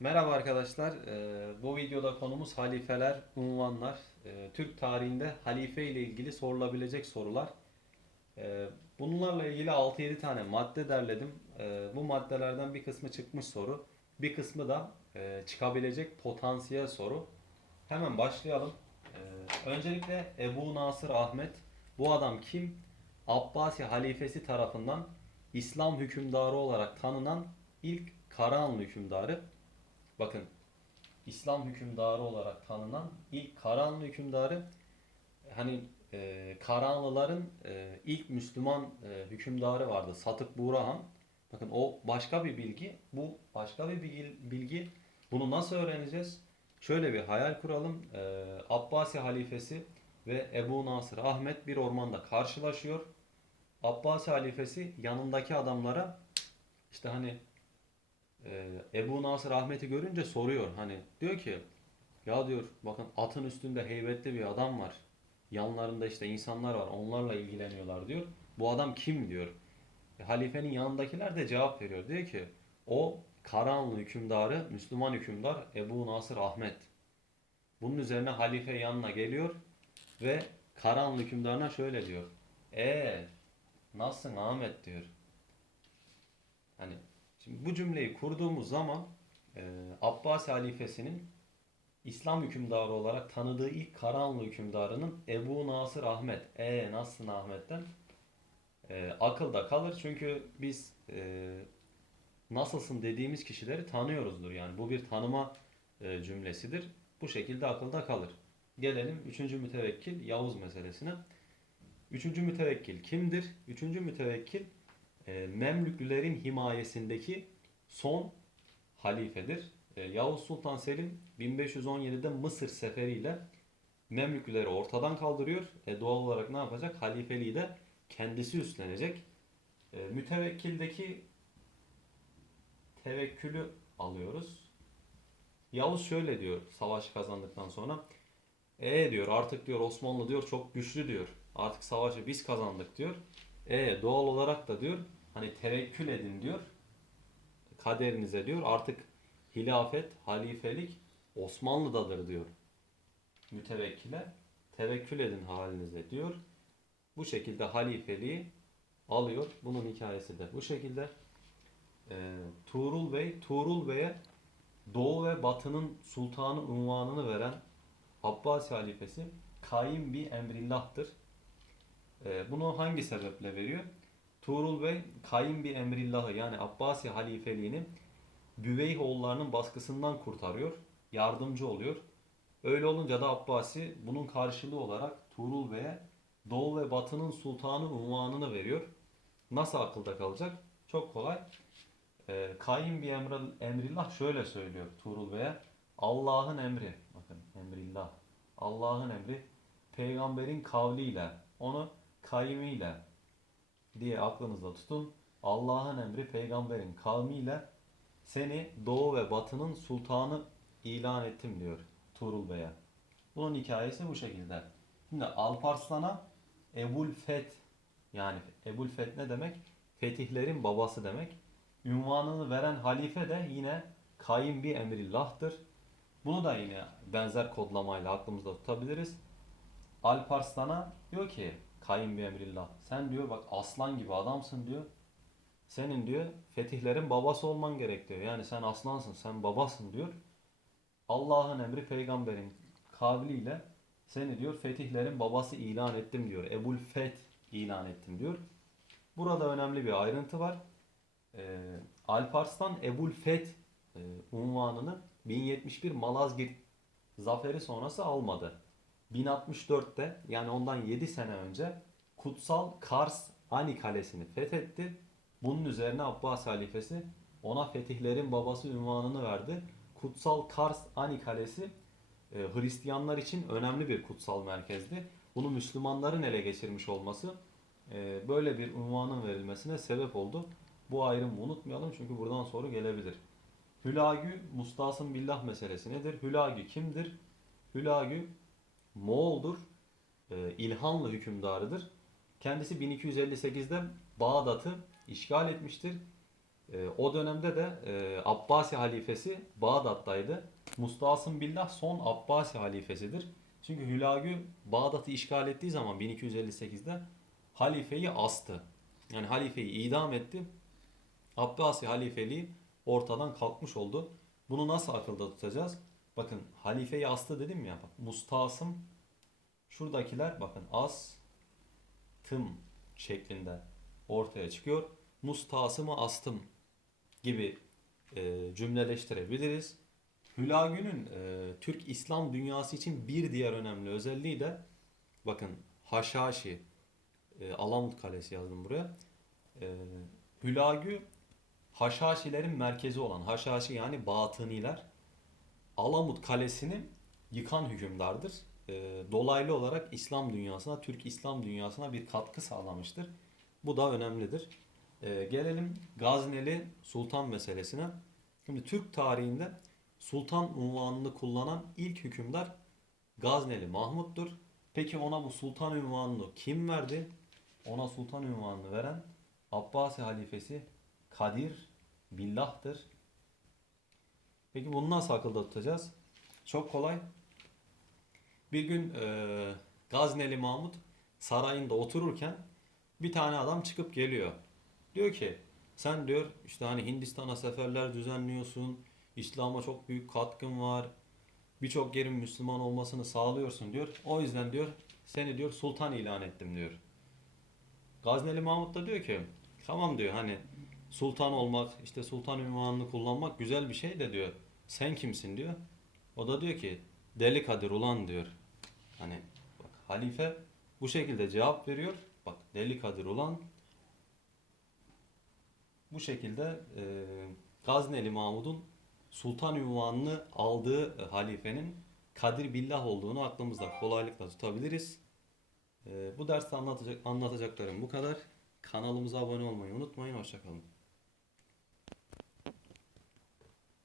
Merhaba arkadaşlar. Ee, bu videoda konumuz halifeler, unvanlar. Ee, Türk tarihinde halife ile ilgili sorulabilecek sorular. Ee, bunlarla ilgili 6-7 tane madde derledim. Bu maddelerden bir kısmı çıkmış soru. Bir kısmı da e, çıkabilecek potansiyel soru. Hemen başlayalım. Öncelikle Ebu Nasır Ahmet. Bu adam kim? Abbasi halifesi tarafından İslam hükümdarı olarak tanınan ilk Karahanlı hükümdarı. Bakın İslam hükümdarı olarak tanınan ilk Karahanlı hükümdarı hani e, Karahanlıların e, ilk Müslüman e, hükümdarı vardı Satık Buğrahan. Bakın o başka bir bilgi, bu başka bir bilgi. bilgi. Bunu nasıl öğreneceğiz? Şöyle bir hayal kuralım. E, Abbasi halifesi ve Ebu Nasır Ahmet bir ormanda karşılaşıyor. Abbasi halifesi yanındaki adamlara işte hani ee, Ebu Nasır Ahmet'i görünce soruyor hani diyor ki ya diyor bakın atın üstünde heybetli bir adam var. Yanlarında işte insanlar var onlarla ilgileniyorlar diyor. Bu adam kim diyor. E, halifenin yanındakiler de cevap veriyor. Diyor ki o Karahanlı hükümdarı Müslüman hükümdar Ebu Nasır Ahmet. Bunun üzerine halife yanına geliyor ve Karahanlı hükümdarına şöyle diyor. E nasılsın Ahmet diyor. Hani Şimdi bu cümleyi kurduğumuz zaman e, Abbasi halifesinin İslam hükümdarı olarak tanıdığı ilk Karahanlı hükümdarının Ebu Nasır Ahmet. E nasılsın Ahmet'ten? E, akılda kalır çünkü biz e, nasılsın dediğimiz kişileri tanıyoruzdur. Yani bu bir tanıma e, cümlesidir. Bu şekilde akılda kalır. Gelelim üçüncü mütevekkil Yavuz meselesine. Üçüncü mütevekkil kimdir? Üçüncü mütevekkil Memlüklülerin himayesindeki son halifedir. E, Yavuz Sultan Selim 1517'de Mısır seferiyle Memlüklüleri ortadan kaldırıyor. E, doğal olarak ne yapacak? Halifeliği de kendisi üstlenecek. E, mütevekkildeki tevekkülü alıyoruz. Yavuz şöyle diyor savaşı kazandıktan sonra. E diyor artık diyor Osmanlı diyor çok güçlü diyor. Artık savaşı biz kazandık diyor. E doğal olarak da diyor hani tevekkül edin diyor. Kaderinize diyor artık hilafet, halifelik Osmanlı'dadır diyor. Mütevekkile tevekkül edin halinize diyor. Bu şekilde halifeliği alıyor. Bunun hikayesi de bu şekilde. E, Tuğrul Bey, Tuğrul Bey'e Doğu ve Batı'nın sultanı unvanını veren Abbasi halifesi Kaim bir emrillah'tır. E, bunu hangi sebeple veriyor? Tuğrul Bey Kaim bir emrillahı yani Abbasi halifeliğini Büveyhoğullarının baskısından kurtarıyor. Yardımcı oluyor. Öyle olunca da Abbasi bunun karşılığı olarak Tuğrul Bey'e Doğu ve Batı'nın sultanı unvanını veriyor. Nasıl akılda kalacak? Çok kolay. Ee, Kaim bir emr- emrillah şöyle söylüyor Tuğrul Bey'e. Allah'ın emri. Bakın emrillah. Allah'ın emri peygamberin kavliyle onu kaimiyle diye aklınızda tutun. Allah'ın emri peygamberin kavmiyle seni doğu ve batının sultanı ilan ettim diyor Tuğrul Bey'e. Bunun hikayesi bu şekilde. Şimdi Alparslan'a Ebul Feth yani Ebul Feth ne demek? Fetihlerin babası demek. Ünvanını veren halife de yine Kaim bir emrillah'tır. Bunu da yine benzer kodlamayla aklımızda tutabiliriz. Alparslan'a diyor ki Kayyum bir emrillah. Sen diyor bak aslan gibi adamsın diyor. Senin diyor fetihlerin babası olman gerek. Yani sen aslansın, sen babasın diyor. Allah'ın emri peygamberin kavliyle seni diyor fetihlerin babası ilan ettim diyor. Ebul Feth ilan ettim diyor. Burada önemli bir ayrıntı var. Ee, Alparslan Ebul Feth e, unvanını 1071 Malazgirt zaferi sonrası almadı. 1064'te yani ondan 7 sene önce Kutsal Kars Ani Kalesi'ni fethetti. Bunun üzerine Abbas halifesi ona fetihlerin babası ünvanını verdi. Kutsal Kars Ani Kalesi e, Hristiyanlar için önemli bir kutsal merkezdi. Bunu Müslümanların ele geçirmiş olması e, böyle bir unvanın verilmesine sebep oldu. Bu ayrımı unutmayalım çünkü buradan soru gelebilir. Hülagü Mustasım Billah meselesi nedir? Hülagü kimdir? Hülagü Moğol'dur. E, İlhanlı hükümdarıdır. Kendisi 1258'de Bağdat'ı işgal etmiştir. E, o dönemde de e, Abbasi halifesi Bağdat'taydı. Mustasım Billah son Abbasi halifesidir. Çünkü Hülagü Bağdat'ı işgal ettiği zaman 1258'de halifeyi astı. Yani halifeyi idam etti. Abbasi halifeliği ortadan kalkmış oldu. Bunu nasıl akılda tutacağız? Bakın halifeyi astı dedim ya. Bak, Mustasım şuradakiler bakın as tım şeklinde ortaya çıkıyor. Mustasımı astım gibi e, cümleleştirebiliriz. Hülagü'nün e, Türk İslam dünyası için bir diğer önemli özelliği de bakın Haşhaşi e, Alamut Kalesi yazdım buraya. E, Hülagü Haşhaşilerin merkezi olan Haşhaşi yani Batıniler Alamut Kalesi'ni yıkan hükümdardır. E, dolaylı olarak İslam dünyasına, Türk İslam dünyasına bir katkı sağlamıştır. Bu da önemlidir. E, gelelim Gazneli Sultan meselesine. Şimdi Türk tarihinde sultan unvanını kullanan ilk hükümdar Gazneli Mahmut'tur. Peki ona bu sultan unvanını kim verdi? Ona sultan unvanını veren Abbasi halifesi Kadir Billah'tır. Peki bunu nasıl akılda tutacağız? Çok kolay. Bir gün e, Gazneli Mahmut sarayında otururken bir tane adam çıkıp geliyor. Diyor ki sen diyor işte hani Hindistan'a seferler düzenliyorsun. İslam'a çok büyük katkın var. Birçok yerin Müslüman olmasını sağlıyorsun diyor. O yüzden diyor seni diyor sultan ilan ettim diyor. Gazneli Mahmut da diyor ki tamam diyor hani sultan olmak işte sultan ünvanını kullanmak güzel bir şey de diyor. Sen kimsin diyor. O da diyor ki deli Kadir ulan diyor. Hani bak halife bu şekilde cevap veriyor. Bak deli Kadir ulan bu şekilde e, Gazneli Mahmud'un sultan ünvanını aldığı e, halifenin Kadir Billah olduğunu aklımızda kolaylıkla tutabiliriz. E, bu derste anlatacak, anlatacaklarım bu kadar. Kanalımıza abone olmayı unutmayın. Hoşçakalın.